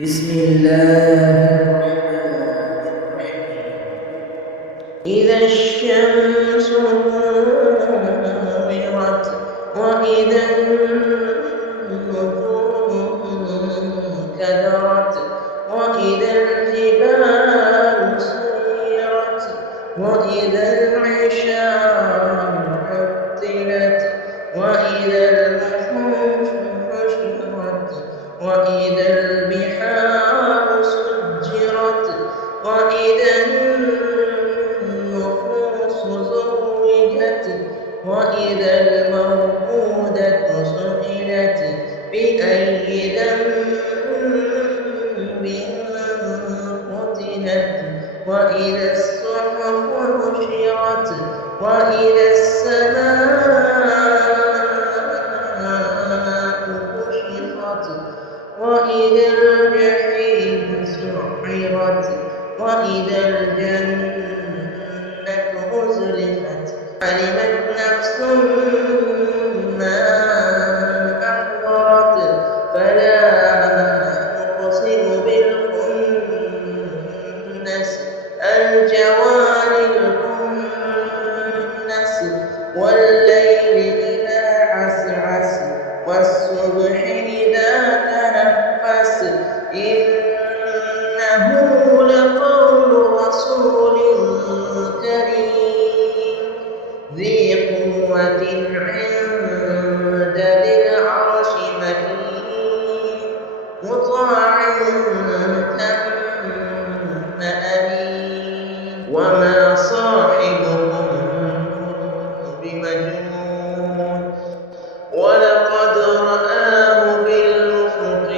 بسم الله الرحمن الرحيم. إذا الشمس كورت وإذا النجوم كدرت وإذا الجبال سيرت وإذا العشار عطلت وإذا الوحوش حشرت وإذا البحار سجرت وإذا النفوس زوجت وإذا الموءودة سئلت بأي ذنب قتلت وإذا الصحف نشرت وإذا السماء كشطت وإذا الجحيم سعرت وإذا الجنة أزلفت علمت نفس ما أحضرت فلا أقسم بالخنس الجوار الكنس والليل إذا عسعس والصبح إذا تنفس إنه لقول رسول كريم ذي قوة عند ذي العرش مكين مطاع ثم أمين وما صاحبكم بمجنون ولقد رآه بالأفق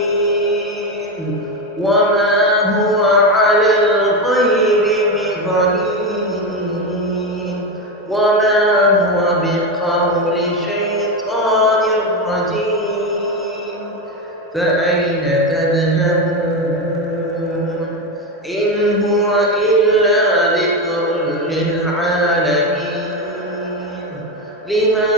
المبين وما هو على الغيب بضنين وما هو بقول شيطان رجيم فأين تذهبون إن هو إلا ذكر للعالمين لمن